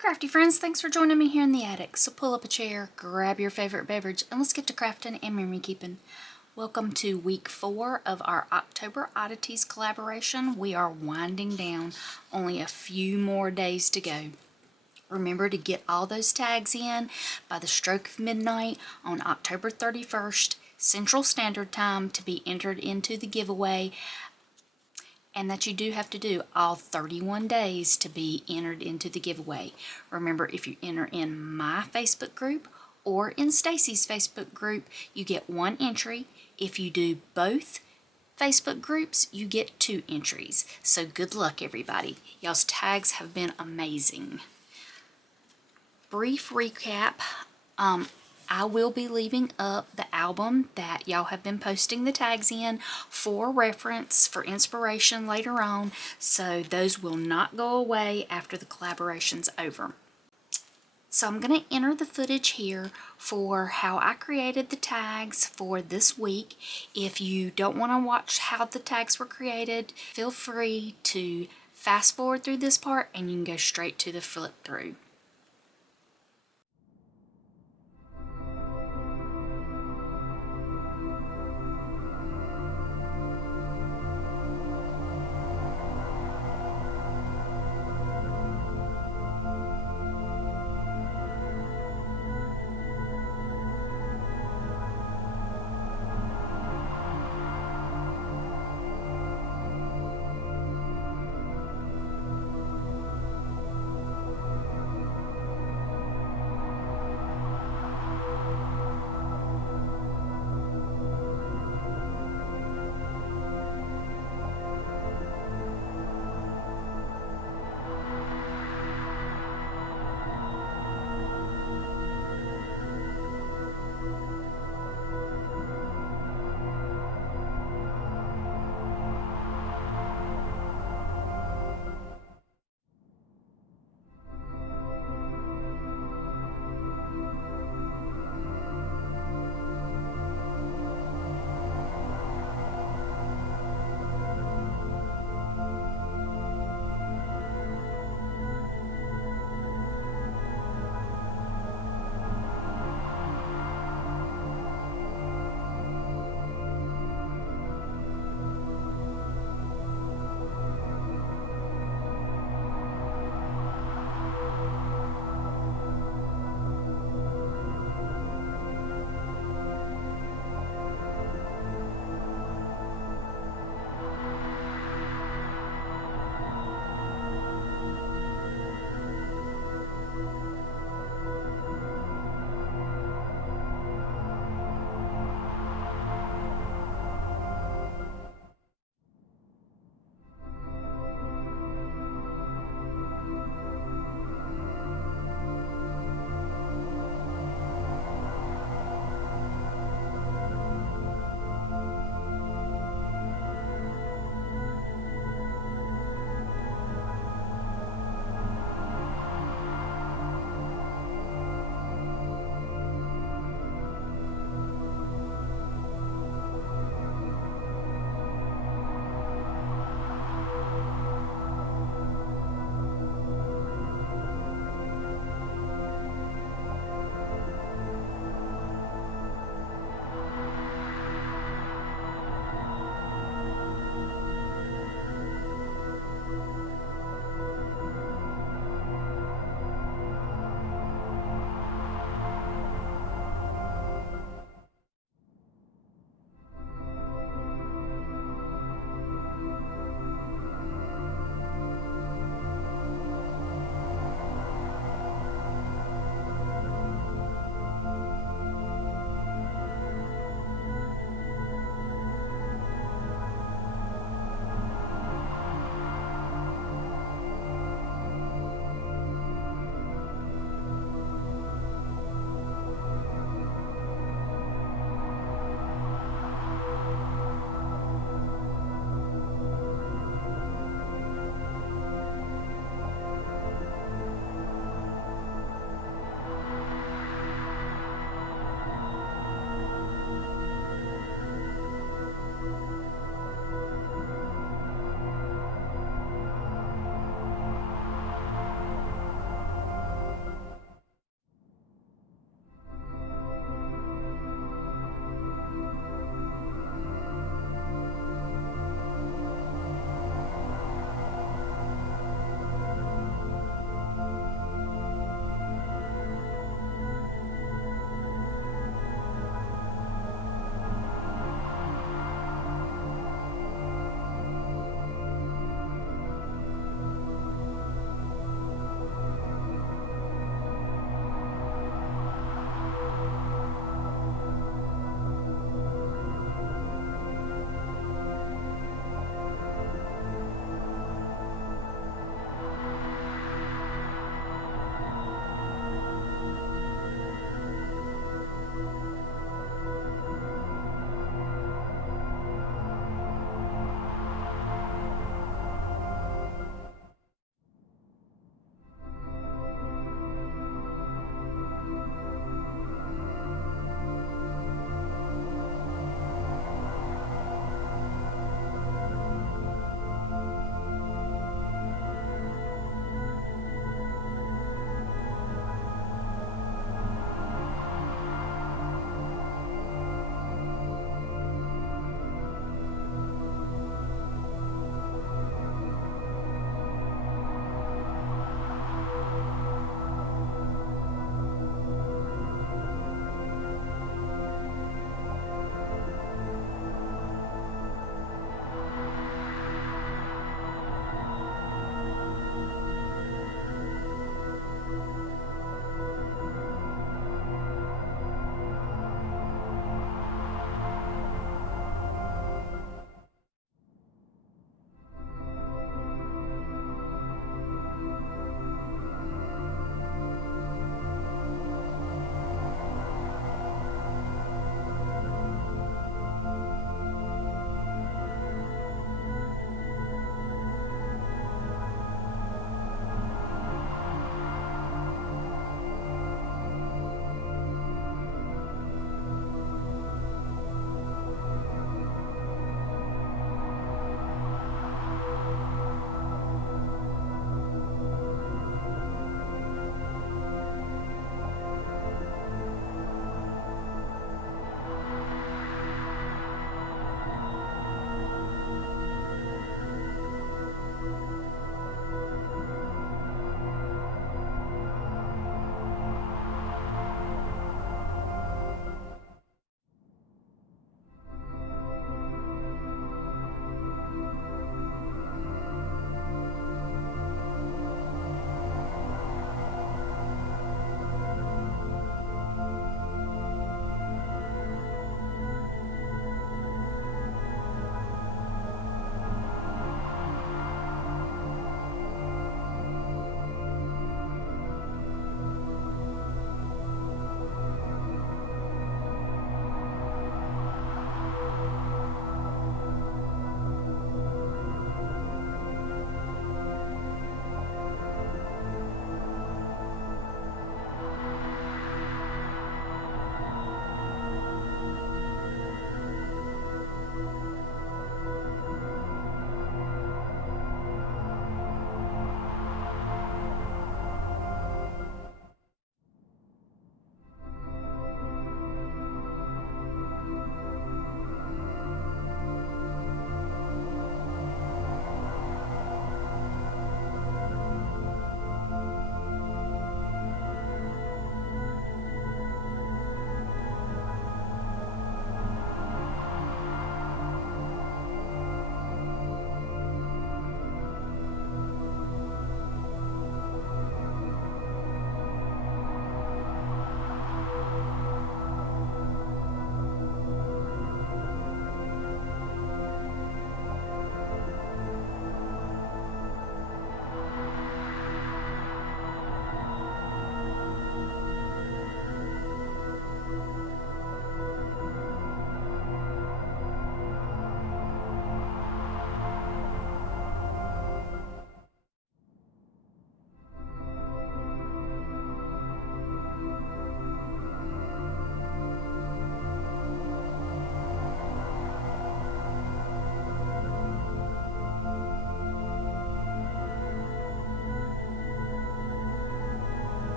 crafty friends, thanks for joining me here in the attic. So pull up a chair, grab your favorite beverage, and let's get to crafting and memory keeping. Welcome to week 4 of our October Oddities collaboration. We are winding down, only a few more days to go. Remember to get all those tags in by the stroke of midnight on October 31st, Central Standard Time, to be entered into the giveaway. And that you do have to do all 31 days to be entered into the giveaway. Remember, if you enter in my Facebook group or in Stacy's Facebook group, you get 1 entry. If you do both Facebook groups, you get 2 entries. So good luck, everybody. Y'all's tags have been amazing. Brief recap. I will be leaving up the album that y'all have been posting the tags in for reference, for inspiration later on, so those will not go away after the collaboration's over. So I'm going to enter the footage here for how I created the tags for this week. If you don't want to watch how the tags were created, feel free to fast forward through this part and you can go straight to the flip through.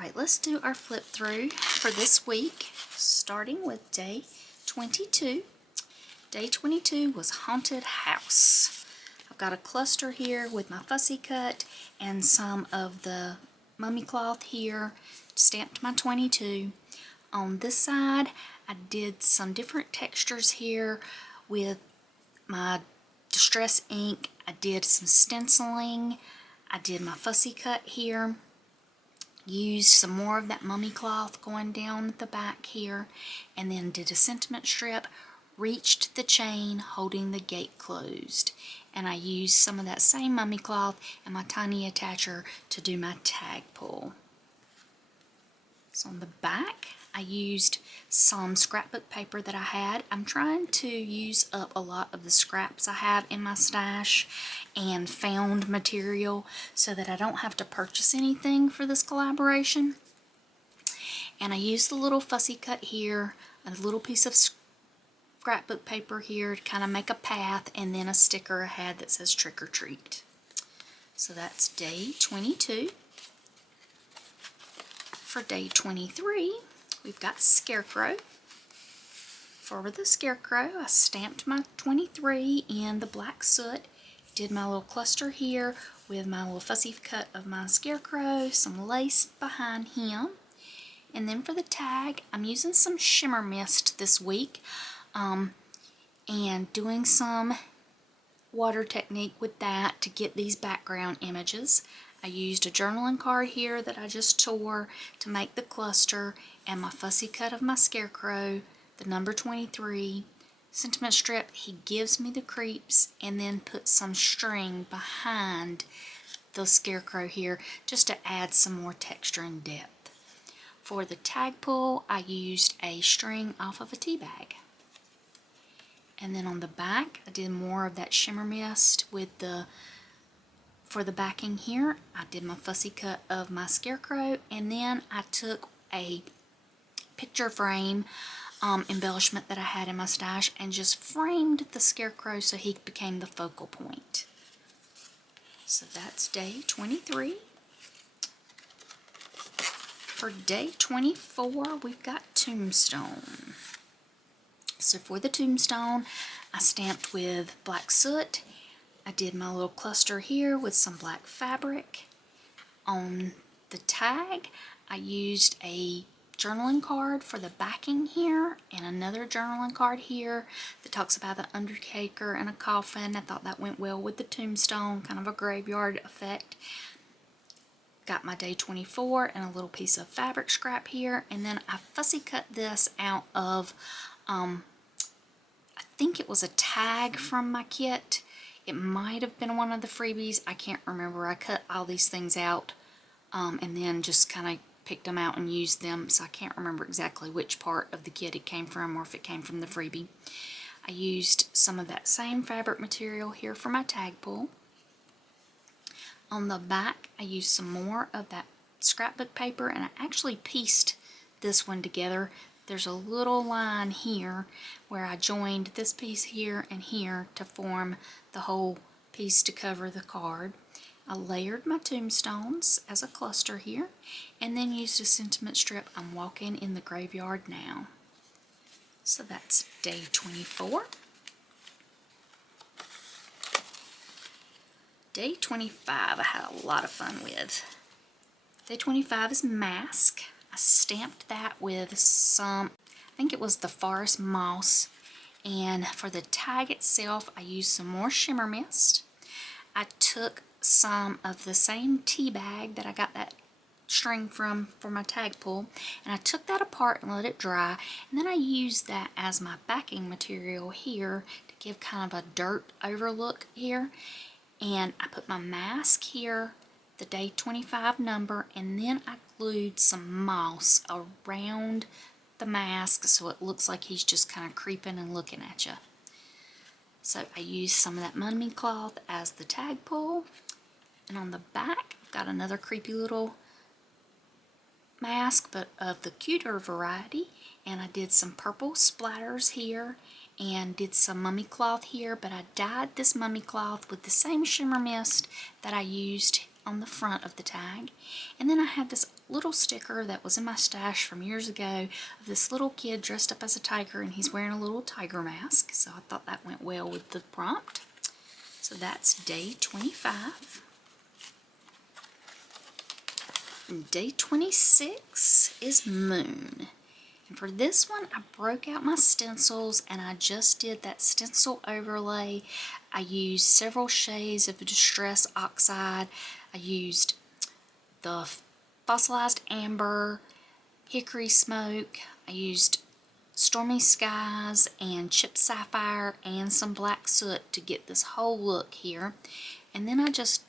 Alright, let's do our flip through for this week, starting with day 22. Day 22 was Haunted House. I've got a cluster here with my fussy cut and some of the mummy cloth here, stamped my 22. On this side, I did some different textures here with my distress ink. I did some stenciling. I did my fussy cut here. Used some more of that mummy cloth going down the back here, and then did a sentiment strip, reached the chain holding the gate closed, and I used some of that same mummy cloth and my tiny attacher to do my tag pull. So on the back I used some scrapbook paper that I had. I'm trying to use up a lot of the scraps I have in my stash and found material so that I don't have to purchase anything for this collaboration. And I used the little fussy cut here, a little piece of scrapbook paper here to kind of make a path, and then a sticker I had that says trick or treat. So that's day 22. For day 23, we've got Scarecrow. For the Scarecrow, I stamped my 23 in the black soot, did my little cluster here with my little fussy cut of my Scarecrow, some lace behind him. And then for the tag, I'm using some shimmer mist this week and doing some water technique with that to get these background images. I used a journaling card here that I just tore to make the cluster, and my fussy cut of my Scarecrow, the number 23, sentiment strip. He gives me the creeps, and then put some string behind the Scarecrow here just to add some more texture and depth. For the tag pull, I used a string off of a tea bag. And then on the back, I did more of that shimmer mist with the, for the backing here, I did my fussy cut of my Scarecrow, and then I took a picture frame embellishment that I had in my stash and just framed the Scarecrow so he became the focal point. So that's day 23. For day 24, we've got Tombstone. So for the Tombstone, I stamped with black soot. I did my little cluster here with some black fabric. On the tag, I used a journaling card for the backing here, and another journaling card here that talks about the undertaker and a coffin. I thought that went well with the tombstone, kind of a graveyard effect. Got my day 24 and a little piece of fabric scrap here, and then I fussy cut this out of I think it was a tag from my kit. It might have been one of the freebies, I can't remember. I cut all these things out and then just kind of picked them out and used them, so I can't remember exactly which part of the kit it came from or if it came from the freebie. I used some of that same fabric material here for my tag pull. On the back, I used some more of that scrapbook paper, and I actually pieced this one together. There's a little line here where I joined this piece here and here to form the whole piece to cover the card. I layered my tombstones as a cluster here, and then used a sentiment strip. I'm walking in the graveyard now. So that's day 24. Day 25 I had a lot of fun with. Day 25 is Mask. I stamped that with some, I think it was the forest moss, and for the tag itself I used some more shimmer mist. I took some of the same tea bag that I got that string from for my tag pull, and I took that apart and let it dry, and then I used that as my backing material here to give kind of a dirt overlook here. And I put my mask here, the day 25 number, and then I glued some moss around the mask so it looks like he's just kind of creeping and looking at you. So I used some of that mummy cloth as the tag pull, and on the back I've got another creepy little mask, but of the cuter variety, and I did some purple splatters here and did some mummy cloth here, but I dyed this mummy cloth with the same shimmer mist that I used on the front of the tag. And then I have this little sticker that was in my stash from years ago of this little kid dressed up as a tiger, and he's wearing a little tiger mask, so I thought that went well with the prompt. So that's day 25. And day 26 is moon. And for this one, I broke out my stencils and I just did that stencil overlay. I used several shades of Distress Oxide. I used the Fossilized Amber, Hickory Smoke. I used Stormy Skies and Chipped Sapphire and some black soot to get this whole look here. And then I just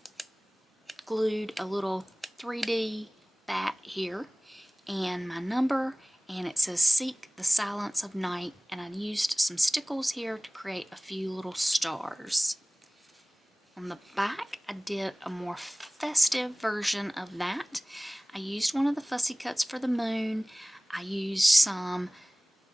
glued a little 3D bat here and my number, and it says Seek the Silence of Night, and I used some stickles here to create a few little stars. On the back I did a more festive version of that. I used one of the fussy cuts for the moon. I used some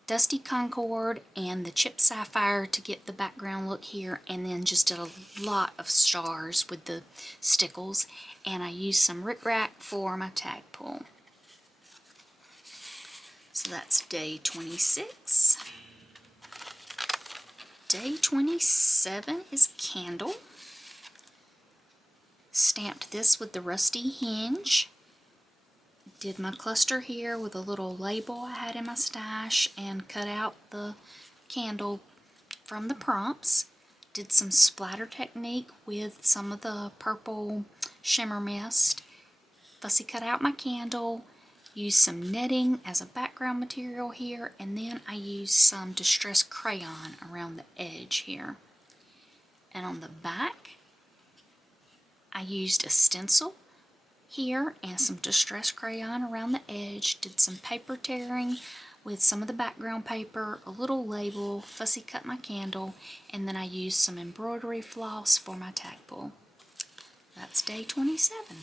Dusty Concord and the Chipped Sapphire to get the background look here, and then just did a lot of stars with the stickles, and I used some Rick Rack for my tag pull. So that's day 26. Day 27 is candle. Stamped this with the rusty hinge. Did my cluster here with a little label I had in my stash and cut out the candle from the prompts. Did some splatter technique with some of the purple shimmer mist. Fussy cut out my candle. Used some netting as a background material here, and then I used some Distress crayon around the edge here. And on the back I used a stencil here and some Distress crayon around the edge. Did some paper tearing with some of the background paper, a little label, fussy cut my candle, and then I used some embroidery floss for my tag pull. That's day 27.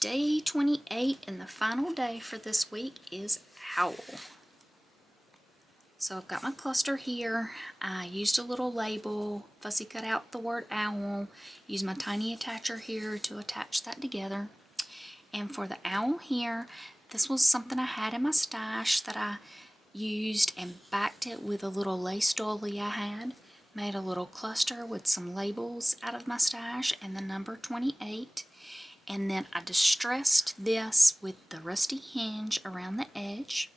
Day 28 and the final day for this week is owl. So I've got my cluster here. I used a little label, fussy cut out the word owl, used my tiny attacher here to attach that together. And for the owl here, this was something I had in my stash that I used and backed it with a little lace dolly I had. Made a little cluster with some labels out of my stash and the number 28. And then I distressed this with the rusty hinge around the edge.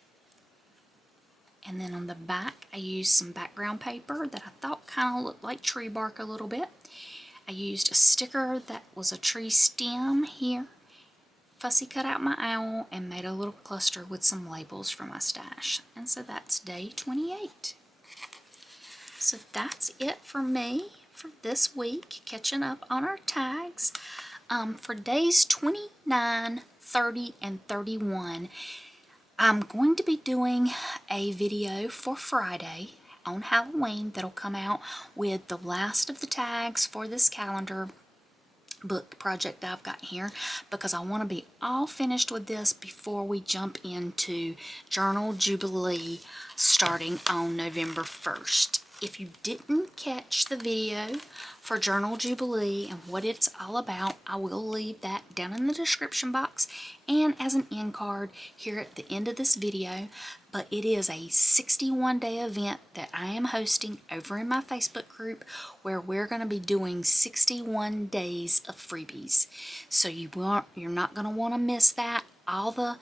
And then on the back I used some background paper that I thought kind of looked like tree bark a little bit. I used a sticker that was a tree stem here. Fussy cut out my owl and made a little cluster with some labels from my stash. And so that's day 28. So that's it for me for this week, catching up on our tags. For days 29, 30, and 31, I'm going to be doing a video for Friday on Halloween that'll come out with the last of the tags for this calendar book project that I've got here, because I want to be all finished with this before we jump into Journal Jubilee starting on November 1st. If you didn't catch the video for Journal Jubilee and what it's all about, I will leave that down in the description box and as an end card here at the end of this video. But it is a 61-day event that I am hosting over in my Facebook group, where we're going to be doing 61 days of freebies. So you're not going to want to miss that. All the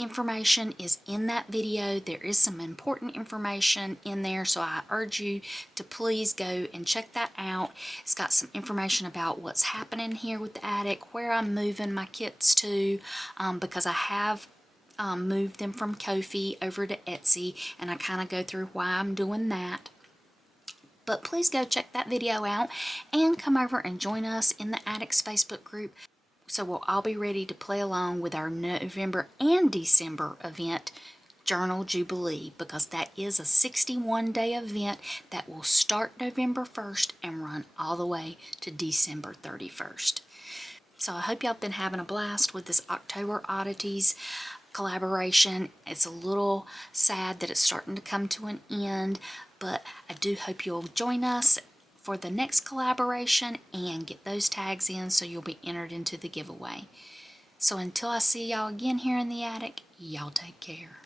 information is in that video. There is some important information in there, so I urge you to please go and check that out. It's got some information about what's happening here with the attic, where I'm moving my kits to, because I have moved them from Ko-fi over to Etsy, and I kind of go through why I'm doing that. But please go check that video out and come over and join us in the Attic's Facebook group, so we'll all be ready to play along with our November and December event, Journal Jubilee, because that is a 61-day event that will start November 1st and run all the way to December 31st. So I hope y'all have been having a blast with this October Oddities collaboration. It's a little sad that it's starting to come to an end, but I do hope you'll join us for the next collaboration and get those tags in so you'll be entered into the giveaway. So until I see y'all again here in the attic, y'all take care.